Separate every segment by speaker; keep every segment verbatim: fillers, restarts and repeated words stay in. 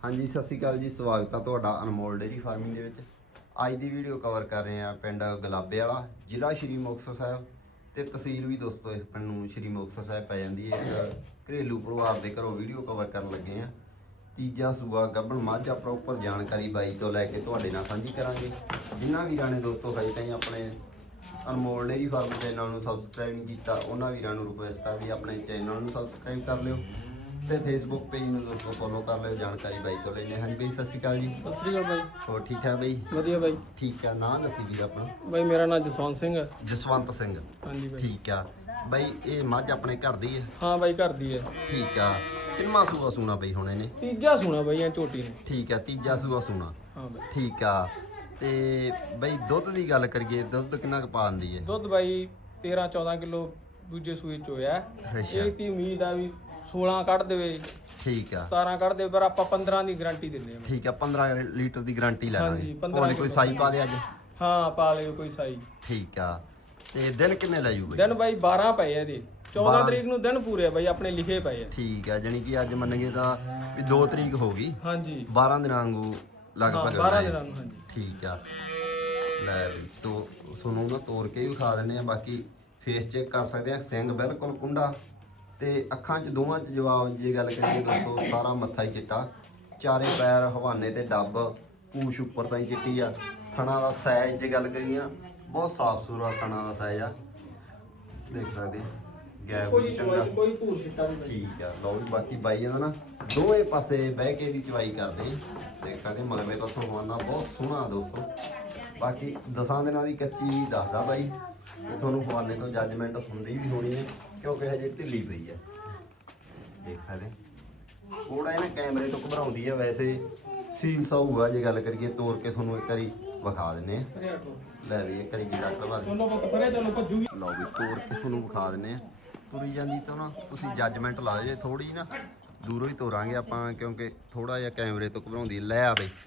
Speaker 1: ਹਾਂਜੀ ਸਤਿ ਸ਼੍ਰੀ ਅਕਾਲ ਜੀ, ਸਵਾਗਤ ਹੈ ਤੁਹਾਡਾ ਅਨਮੋਲ ਡੇਅਰੀ ਫਾਰਮਿੰਗ ਦੇ ਵਿੱਚ। ਅੱਜ ਦੀ ਵੀਡੀਓ ਕਵਰ ਕਰ ਰਹੇ ਹਾਂ ਪਿੰਡ ਗੁਲਾਬੇ ਵਾਲਾ, ਜ਼ਿਲ੍ਹਾ ਸ਼੍ਰੀ ਮੁਕਤਸਰ ਸਾਹਿਬ ਤੇ ਤਹਿਸੀਲ ਵੀ ਦੋਸਤੋ ਇਸ ਪਿੰਡ ਨੂੰ ਸ਼੍ਰੀ ਮੁਕਤਸਰ ਸਾਹਿਬ ਪੈ ਜਾਂਦੀ ਹੈ। ਇੱਕ ਘਰੇਲੂ ਪਰਿਵਾਰ ਦੇ ਘਰੋਂ ਵੀਡੀਓ ਕਵਰ ਕਰਨ ਲੱਗੇ ਹਾਂ। ਤੀਜਾ ਸੂਆ ਗੱਭਣ ਮੱਝ ਆ, ਪ੍ਰੋਪਰ ਜਾਣਕਾਰੀ ਬਾਈ ਤੋਂ ਲੈ ਕੇ ਤੁਹਾਡੇ ਨਾਲ ਸਾਂਝੀ ਕਰਾਂਗੇ। ਜਿਨ੍ਹਾਂ ਵੀਰਾਂ ਨੇ ਦੋਸਤੋ ਹਜੇ ਤਾਈਂ ਆਪਣੇ ਅਨਮੋਲ ਡੇਅਰੀ ਫਾਰਮ ਚੈਨਲ ਨੂੰ ਸਬਸਕ੍ਰਾਈਬ ਨਹੀਂ ਕੀਤਾ, ਉਹਨਾਂ ਵੀਰਾਂ ਨੂੰ ਰਿਕੁਐਸਟ ਆ ਵੀ ਆਪਣੇ ਚੈਨਲ ਨੂੰ ਸਬਸਕ੍ਰਾਈਬ ਕਰ ਲਿਓ ਤੇ ਫੇਸਬੁੱਕ ਪੇਜ ਨੂੰ ਦੋਸਤੋ ਫੋਲੋ ਕਰ ਲਿਓ। ਜਾਣਕਾਰੀ ਬਾਈ ਤੋਂ ਲੈਣੇ। ਹਾਂਜੀ ਬਾਈ ਸਤਿ ਸ਼੍ਰੀ ਅਕਾਲ ਜੀ।
Speaker 2: ਸਤਿ ਸ੍ਰੀ ਅਕਾਲ ਬਾਈ।
Speaker 1: ਹੋਰ ਠੀਕ ਠਾਕ ਬਾਈ?
Speaker 2: ਵਧੀਆ ਬਾਈ।
Speaker 1: ਠੀਕ ਆ, ਨਾਂ ਦੱਸੀ ਵੀਰ ਆਪਣਾ?
Speaker 2: ਬਾਈ ਮੇਰਾ ਨਾਮ ਜਸਵੰਤ ਸਿੰਘ ਹੈ।
Speaker 1: ਜਸਵੰਤ ਸਿੰਘ।
Speaker 2: ਹਾਂਜੀ ਬਾਈ।
Speaker 1: ਠੀਕ ਆ ਬਾਈ, ਇਹ ਮੱਝ ਆਪਣੇ ਘਰ ਦੀ ਹੈ?
Speaker 2: ਹਾਂ ਬਾਈ ਘਰ ਦੀ ਹੈ।
Speaker 1: ਠੀਕ ਆ, ਕਿੰਨਾ ਸੂਆ ਸੂਣਾ ਬਾਈ ਹੁਣ ਇਹਨੇ?
Speaker 2: ਤੀਜਾ ਸੂਣਾ ਬਾਈ ਇਹ ਝੋਟੀ ਨੇ।
Speaker 1: ਠੀਕ ਆ, ਤੀਜਾ ਸੂਆ ਸੂਣਾ।
Speaker 2: ਹਾਂ ਬਾਈ।
Speaker 1: ਠੀਕ ਆ, ਤੇ ਬਾਈ ਦੁੱਧ ਦੀ ਗੱਲ ਕਰੀਏ, ਦੁੱਧ ਕਿੰਨਾ ਕੁ ਪਾ ਦਿੰਦੀ ਹੈ?
Speaker 2: ਦੁੱਧ ਬਾਈ ਤੇਰਾਂ ਚੌਦਾਂ ਕਿਲੋ ਦੂਜੇ ਸੂਏ ਚ ਹੋਇਆ।
Speaker 1: ਅੱਛਾ।
Speaker 2: ਇਹ ਦੀ ਉਮੀਦ ਆ ਵੀ ਸੋਲਾਂ ਕੱਢ ਦੇਵੇ।
Speaker 1: ਠੀਕ ਆ,
Speaker 2: ਸਤਾਰਾਂ ਕੱਢ ਦੇ, ਪਰ ਆਪਾਂ ਪੰਦਰਾਂ ਦੀ ਗਾਰੰਟੀ ਦਿੰਦੇ ਹਾਂ।
Speaker 1: ਠੀਕ ਆ, ਪੰਦਰਾਂ ਲੀਟਰ ਦੀ ਗਾਰੰਟੀ ਲੈ
Speaker 2: ਹਾਂਜੀ,
Speaker 1: ਲਾਂਗੇ।
Speaker 2: ਪੰਦਰਾਂ
Speaker 1: ਉਹਨੇ ਕੋਈ ਸਾਈ ਪਾ ਦੇ ਅੱਜ?
Speaker 2: ਹਾਂ ਪਾ ਲਿਓ ਕੋਈ ਸਾਈ।
Speaker 1: ਠੀਕ ਆ, ਤੇ ਦਿਨ ਕਿੰਨੇ ਲੈ ਜੂ ਬਾਈ?
Speaker 2: ਦਿਨ ਬਾਈ ਬਾਰਾਂ ਪਏ ਆ ਇਹਦੇ। ਚੌਦਾਂ
Speaker 1: ਬਾਰਾਂ
Speaker 2: ਤਰੀਕ ਨੂੰ ਦਿਨ ਪੂਰੇ ਆ ਬਾਈ, ਆਪਣੇ ਲਿਖੇ ਪਏ ਆ।
Speaker 1: ਠੀਕ ਆ, ਜਾਨੀ ਕਿ ਅੱਜ ਮੰਨਗੇ ਤਾਂ ਵੀ ਦੋ ਤਰੀਕ ਹੋ ਗਈ।
Speaker 2: ਹਾਂਜੀ
Speaker 1: ਬਾਰਾਂ ਦਿਨਾਂ ਵਾਂਗੂ ਲਗਭਗ
Speaker 2: ਬਾਰਾਂ
Speaker 1: ਲੈ।
Speaker 2: ਦਿਨਾਂ ਨੂੰ। ਹਾਂਜੀ
Speaker 1: ਠੀਕ ਆ, ਲੈ ਵੀ ਤੋ ਤੁਹਾਨੂੰ ਨਾ ਤੋੜ ਕੇ ਵੀ ਖਾ ਦਿੰਦੇ ਆ। ਬਾਕੀ ਫੇਸ ਚੈੱਕ ਕਰ ਸਕਦੇ ਆ, ਸਿੰਘ ਬਿਲਕੁਲ ਕੁੰਡਾ ਤੇ ਅੱਖਾਂ 'ਚ ਦੋਵਾਂ 'ਚ ਜਵਾਬ ਜੇ ਗੱਲ ਕਰੀਏ ਦੋਸਤੋ, ਸਾਰਾ ਮੱਥਾ ਹੀ ਚਿੱਟਾ, ਚਾਰੇ ਪੈਰ ਹਵਾਨੇ ਤੇ ਡੱਬ, ਪੂਛ ਉੱਪਰ ਤਾਂ ਹੀ ਚਿੱਟੀ ਆ। ਥਣਾ ਦਾ ਸਾਈਜ਼ ਜੇ ਗੱਲ ਕਰੀਏ ਨਾ, ਬਹੁਤ ਸਾਫ ਸੁਥਰਾ ਥਣਾ ਦਾ ਸਾਈਜ਼ ਆ, ਦੇਖ ਸਕਦੇ ਗੈਪ
Speaker 2: ਕੋਈ
Speaker 1: ਚੰਗਾ।
Speaker 2: ਕੋਈ ਭੂਰ ਛਿੱਟਾ ਵੀ ਬਾਈ।
Speaker 1: ਠੀਕ ਆ, ਲਓ ਵੀ ਬਾਕੀ ਬਾਈ ਇਹਦਾ ਨਾ ਦੋਵੇਂ ਪਾਸੇ ਬਹਿ ਕੇ ਦੀ ਚਵਾਈ ਕਰਦੇ, ਦੇਖ ਸਕਦੇ ਮਲਵੇ ਦਾ ਸਮਾਨਾ ਬਹੁਤ ਸੋਹਣਾ ਦੋਸਤੋ। ਬਾਕੀ ਦਸਾਂ ਦਿਨਾਂ ਦੀ ਕੱਚੀ ਦੱਸਦਾ ਬਾਈ, ਤੇ ਤੁਹਾਨੂੰ ਹਵਾਲੇ ਤੋਂ ਜੱਜਮੈਂਟ ਹੁੰਦੀ ਵੀ ਹੋਣੀ ਹੈ ਕਿਉਂਕਿ ਹਜੇ ਢਿੱਲੀ ਪਈ ਹੈ। ਦੇਖ ਸਕਦੇ ਥੋੜਾ ਇਹ ਨਾ ਕੈਮਰੇ ਤੋਂ ਘਬਰਾਉਂਦੀ ਹੈ, ਵੈਸੇ ਸੀਲ ਸਾਊ ਆ। ਜੇ ਗੱਲ ਕਰੀਏ ਤੋੜ ਕੇ ਤੁਹਾਨੂੰ ਇੱਕ ਵਾਰੀ ਵਿਖਾ ਦਿੰਨੇ ਆ। ਲੈ ਵੀ ਇੱਕ ਵਾਰੀ ਵੀ ਡਾਕਟਰ ਬਾਦ
Speaker 2: ਚਲੋ ਪੁੱਤ ਪਰੇ ਚਲੋ ਭੱਜੂਗੀ।
Speaker 1: ਲਓ ਵੀ ਤੋੜ ਕੇ ਤੁਹਾਨੂੰ ਵਿਖਾ ਦਿੰਨੇ ਆ। ਤੁਰੀ ਜਾਂਦੀ ਤਾਂ ਨਾ ਤੁਸੀਂ ਜੱਜਮੈਂਟ ਲਾ ਜੇ, ਥੋੜੀ ਨਾ ਦੂਰੋਂ ਹੀ ਤੋਰਾਂਗੇ ਆਪਾਂ ਕਿਉਂਕਿ ਥੋੜਾ ਜਿਹਾ ਕੈਮਰੇ ਤੋਂ ਘਬਰਾਉਂਦੀ। ਲੈ ਆ ਬਈ,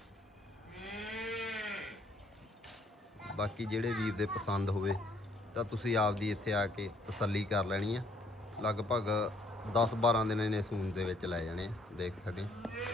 Speaker 1: ਬਾਕੀ ਜਿਹੜੇ ਵੀਰ ਦੇ ਪਸੰਦ ਹੋਵੇ ਤਾਂ ਤੁਸੀਂ ਆਪਦੀ ਇੱਥੇ ਆ ਕੇ ਤਸੱਲੀ ਕਰ ਲੈਣੀ ਆ। ਲਗਭਗ ਦਸ ਬਾਰਾਂ ਦਿਨ ਇਹਨੇ ਸੂਣ ਦੇ ਵਿੱਚ ਲੈ ਜਾਣੇ ਆ, ਦੇਖ ਸਕਦੇ।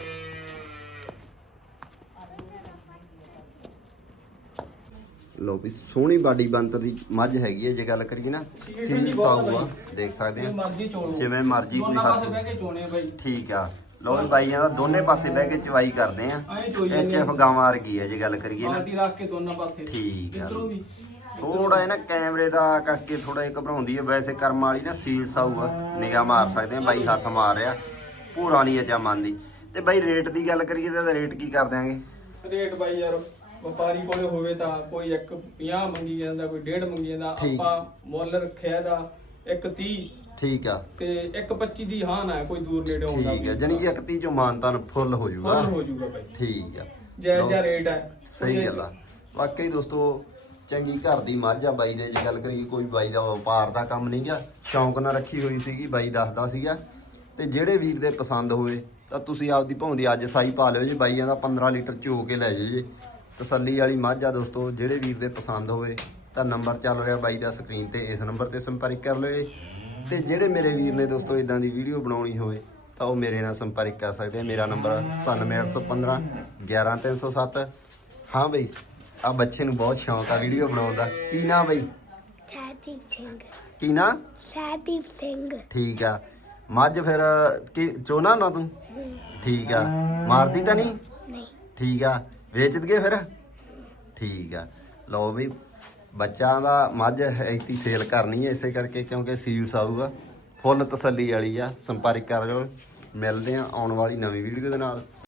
Speaker 1: ਲੋ ਵੀ ਸੋਹਣੀ ਬਾਡੀ ਬੰਤਰ ਦੀ ਮੱਝ ਹੈਗੀ ਹੈ। ਜੇ ਗੱਲ ਕਰੀਏ ਨਾ ਸੀਲ ਸਾਊ ਆ, ਦੇਖ ਸਕਦੇ ਆ, ਜਿਵੇਂ ਮਰਜੀ ਕੋਈ ਹੱਥ। ਠੀਕ ਆ, ਲੋ ਵੀ ਬਾਈਆਂ ਦਾ ਦੋਨੇ ਪਾਸੇ ਬਹਿ ਕੇ ਚਵਾਈ ਕਰਦੇ ਆ। ਐਚ ਐਫ ਗਾਵਾਂ ਵਰਗੀ ਹੈ ਜੇ ਗੱਲ ਕਰੀਏ ਨਾ। ਠੀਕ ਆ, ਥੋੜਾ ਇਹ ਨਾ ਕੈਮਰੇ ਦਾ ਕਰਕੇ ਥੋੜਾ ਜਿਹਾ ਘਬਰਾਉਂਦੀ ਹੈ, ਵੈਸੇ ਕਰਮ ਵਾਲੀ ਨਾ ਸੀਲ ਸਾਊ ਆ, ਨਿਗਾਹ ਮਾਰ ਸਕਦੇ ਆ। ਬਾਈ ਹੱਥ ਮਾਰ ਰਿਹਾ, ਭੂਰਾ ਨਹੀਂ ਅਜਾ ਮੰਨਦੀ। ਤੇ ਬਾਈ ਰੇਟ ਦੀ ਗੱਲ ਕਰੀਏ ਤਾਂ ਰੇਟ ਕੀ ਕਰ ਦਿਆਂਗੇ?
Speaker 2: ਰੇਟ ਬਾਈ ਯਾਰ ਵਪਾਰੀ ਕੋਲੇ ਹੋਵੇ ਤਾਂ ਕੋਈ ਇੱਕ ਪੰਜਾਹ ਮੰਗੀ ਜਾਂਦਾ, ਕੋਈ ਡੇਢ ਮੰਗੀ ਜਾਂਦਾ। ਆਪਾਂ ਮੁੱਲ ਰੱਖਿਆ ਦਾ ਇੱਕ ਤੀਹ।
Speaker 1: ਠੀਕ ਆ,
Speaker 2: ਤੇ ਇੱਕ ਪੱਚੀ ਦੀ ਹਾਂ ਨਾ ਕੋਈ ਦੂਰ ਨੇੜੇ ਹੁੰਦਾ।
Speaker 1: ਠੀਕ ਆ, ਜਾਨੀ ਕਿ ਇੱਕ ਤੀਹ ਚੋਂ ਮਾਨਤਾਨ ਫੁੱਲ ਹੋ ਜਾਊਗਾ।
Speaker 2: ਹੋ ਜਾਊਗਾ ਬਾਈ।
Speaker 1: ਠੀਕ ਆ,
Speaker 2: ਜੈ ਜੈ ਰੇਟ ਹੈ।
Speaker 1: ਸਹੀ ਗੱਲ ਆ। ਵਾਕਈ ਦੋਸਤੋ ਚੰਗੀ ਘਰ ਦੀ ਮੱਝ ਆ ਬਾਈ ਦੇ। ਜੇ ਗੱਲ ਕਰੀਏ ਕੋਈ ਬਾਈ ਦਾ ਵਪਾਰ ਦਾ ਕੰਮ ਨਹੀਂ ਗਾ, ਸ਼ੌਂਕ ਨਾਲ ਰੱਖੀ ਹੋਈ ਸੀਗੀ, ਬਾਈ ਦੱਸਦਾ ਸੀਗਾ। ਤੇ ਜਿਹੜੇ ਵੀਰ ਦੇ ਪਸੰਦ ਹੋਵੇ ਤਾਂ ਤੁਸੀਂ ਆਪਦੀ ਭਾਉਂਦੀ ਅੱਜ ਸਾਈ ਪਾ ਲਿਓ ਜੀ। ਬਾਈਆਂ ਦਾ ਪੰਦਰਾਂ ਲੀਟਰ ਚੋ ਕੇ ਲੈ ਜਾਓ ਜੀ। ਤਸੱਲੀ ਵਾਲੀ ਮੱਝ ਆ ਦੋਸਤੋ। ਜਿਹੜੇ ਵੀਰ ਦੇ ਪਸੰਦ ਹੋਵੇ ਤਾਂ ਨੰਬਰ ਚੱਲ ਰਿਹਾ ਬਾਈ ਦਾ ਸਕਰੀਨ ਤੇ, ਇਸ ਨੰਬਰ ਤੇ ਸੰਪਰਕ ਕਰ ਲਿਓ। ਤੇ ਜਿਹੜੇ ਮੇਰੇ ਵੀਰ ਨੇ ਦੋਸਤੋ ਇਦਾਂ ਦੀ ਵੀਡੀਓ ਬਣਾਉਣੀ ਹੋਵੇ ਤਾਂ ਉਹ ਮੇਰੇ ਨਾਲ ਸੰਪਰਕ ਕਰ ਸਕਦੇ ਆ। ਮੇਰਾ ਨੰਬਰ ਸਤਾਨਵੇਂ ਅੱਠ ਸੌ ਪੰਦਰਾਂ ਗਿਆਰਾਂ ਤਿੰਨ ਸੌ ਸੱਤ। ਹਾਂ ਬਈ, ਆ ਬੱਚੇ ਨੂੰ ਬਹੁਤ ਸ਼ੌਂਕ ਆ ਵੀਡੀਓ ਬਣਾਉਣ ਦਾ। ਕੀ ਨਾਂ ਬਈ?
Speaker 3: ਸਹਿਦੀਪ ਸਿੰਘ।
Speaker 1: ਕੀ ਨਾਂ?
Speaker 3: ਸਹਿਦੀਪ ਸਿੰਘ।
Speaker 1: ਠੀਕ ਆ, ਮੱਝ ਫਿਰ ਕੀ ਚੋਣਾ ਨਾ ਤੂੰ? ਠੀਕ ਆ, ਮਾਰਦੀ ਤਾਂ ਨਹੀਂ?
Speaker 3: ਨਹੀਂ।
Speaker 1: ਠੀਕ ਆ, ਵੇਚ ਦਈਏ ਫਿਰ? ਠੀਕ ਆ, ਲਓ ਵੀ ਬੱਚਾ ਦਾ ਮੱਝ ਇੱਥੇ ਸੇਲ ਕਰਨੀ ਹੈ, ਇਸੇ ਕਰਕੇ ਕਿਉਂਕਿ ਸੀਲ ਸਾਊਗਾ, ਫੁੱਲ ਤਸੱਲੀ ਵਾਲੀ ਆ। ਸੰਪਰਕ ਕਰ ਲਿਓ। ਮਿਲਦੇ ਆ ਆਉਣ ਵਾਲੀ ਨਵੀਂ ਵੀਡੀਓ ਦੇ ਨਾਲ।